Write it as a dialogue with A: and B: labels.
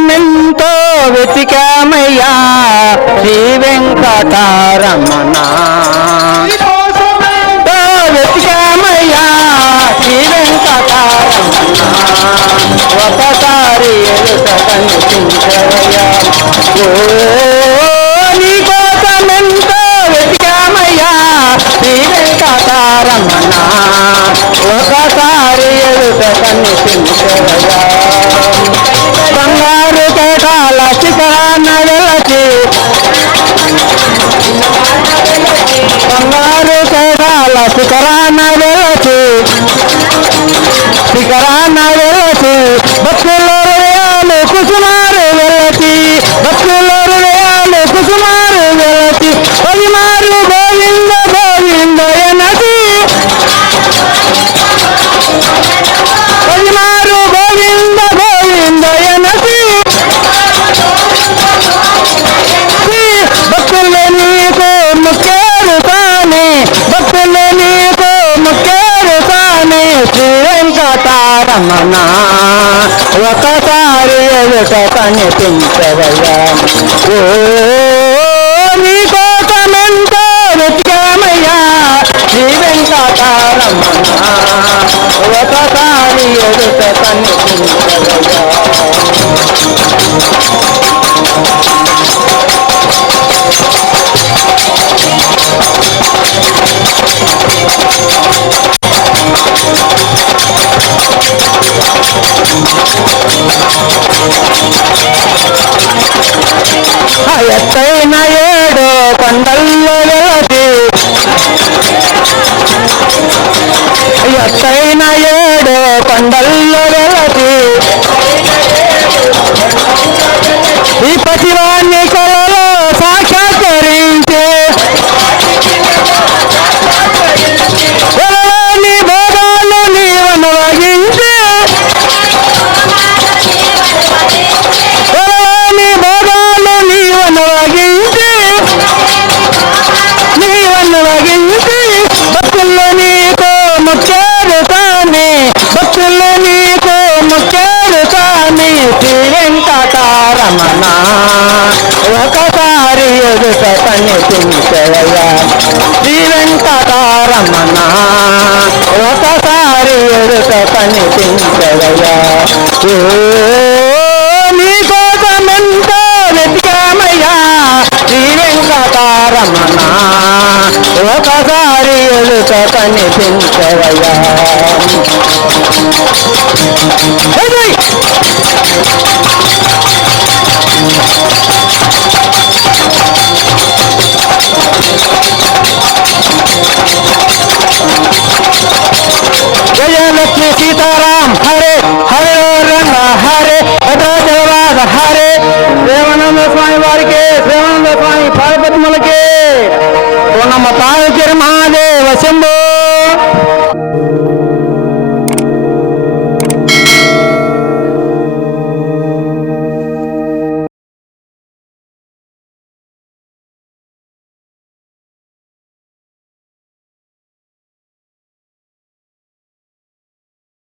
A: మనమెంతో వెతికామయ్యా శ్రీ వెంకటారమణ. వెతికామయ్యా శ్రీ వెంకటారమణ. ఒకసారి కనిపించవయ్యా నీకోసమెంతో వెతికామయ్యా శ్రీ వెంకటారమణ. ఒకసారి ఎదుట కనిపి I'm not. వెంకటారమణ ఒకసారి ఎదుట కనిపించవయ్యా. ఓ నీ కోసమెంతో వెతికామయ్యా. శ్రీ వెంకటారమణ ఒకసారి ఎదుట కనిపించవయ్యా ఎత్తైన ఏడో కొండల్లో వెలసి ఎత్తైన ఏడో కొండల్లో నీకు ముఖ్యారు తానే నీకు ముఖ్యారు తానే శ్రీ వెంకటారమణ. ఒకసారి ఎదుట కనిపించవయ్యా శ్రీ వెంకటారమణ. ఒకసారి ఎదుట కనిపించవయ్యా luka kane bin kawaya Hey! जय लक्ष्मी सीताराम हरे हरे रंग हरे भद्राचलवाद हरे देवानंद स्वामी वार के देवानंद स्वामी पार्वती मल के पूर्ण मताल महादेव wasembo